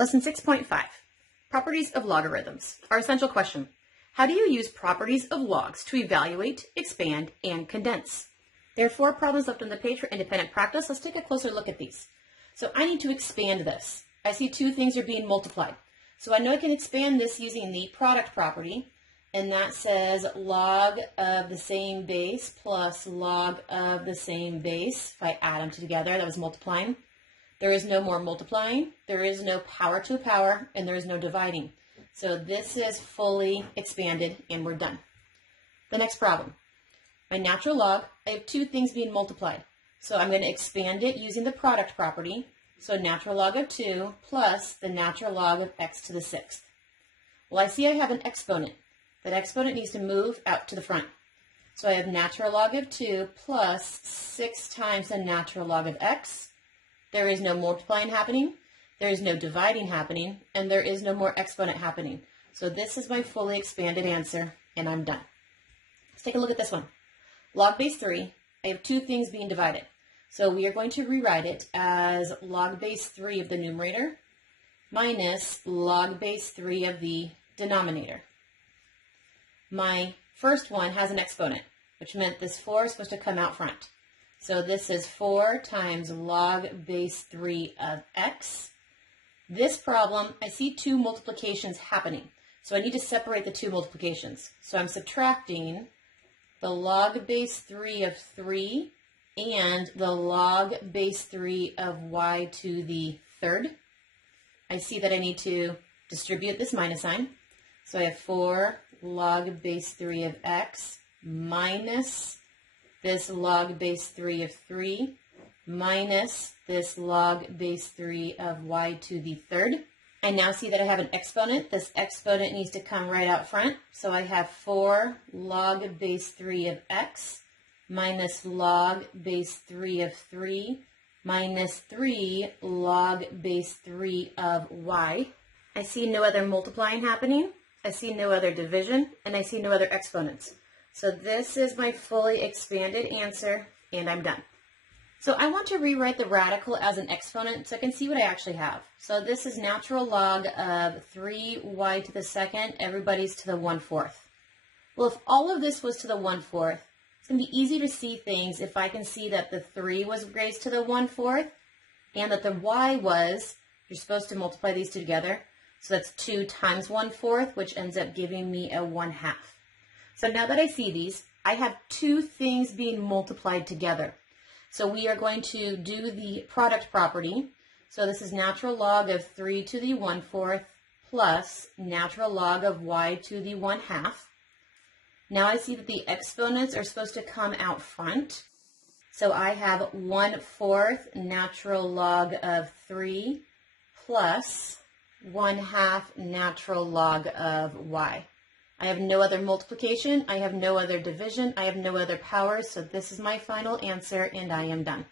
Lesson 6.5, Properties of Logarithms. Our essential question, how do you use properties of logs to evaluate, expand, and condense? There are 4 problems left on the page for independent practice. Let's take a closer look at these. So I need to expand this. I see 2 things are being multiplied. So I know I can expand this using the product property, and that says log of the same base plus log of the same base. If I add them together, that was multiplying. There is no more multiplying, there is no power to a power, and there is no dividing. So this is fully expanded, and we're done. The next problem. My natural log, I have 2 things being multiplied. So I'm going to expand it using the product property. So natural log of 2 plus the natural log of x to the 6th. Well, I see I have an exponent. That exponent needs to move out to the front. So I have natural log of 2 plus 6 times the natural log of x. There is no multiplying happening, there is no dividing happening, and there is no more exponent happening. So this is my fully expanded answer, and I'm done. Let's take a look at this one. Log base 3, I have 2 things being divided. So we are going to rewrite it as log base 3 of the numerator minus log base 3 of the denominator. My first one has an exponent, which meant this 4 is supposed to come out front. So this is 4 times log base 3 of x. This problem, I see 2 multiplications happening. So I need to separate the 2 multiplications. So I'm subtracting the log base 3 of 3 and the log base 3 of y to the 3rd. I see that I need to distribute this minus sign. So I have 4 log base 3 of x minus this log base 3 of 3 minus this log base 3 of y to the 3rd. I now see that I have an exponent. This exponent needs to come right out front. So I have 4 log base 3 of x minus log base 3 of 3 minus 3 log base 3 of y. I see no other multiplying happening. I see no other division, and I see no other exponents. So this is my fully expanded answer, and I'm done. So I want to rewrite the radical as an exponent so I can see what I actually have. So this is natural log of 3y to the 2nd, everybody's to the 1/4. Well, if all of this was to the 1/4, it's going to be easy to see things if I can see that the 3 was raised to the 1/4 and that the y was, you're supposed to multiply these 2 together. So that's 2 times 1/4, which ends up giving me a 1/2. So now that I see these, I have 2 things being multiplied together. So we are going to do the product property. So this is natural log of 3 to the 1/4 plus natural log of y to the 1/2. Now I see that the exponents are supposed to come out front. So I have 1/4 natural log of 3 plus 1/2 natural log of y. I have no other multiplication, I have no other division, I have no other powers, so this is my final answer, and I am done.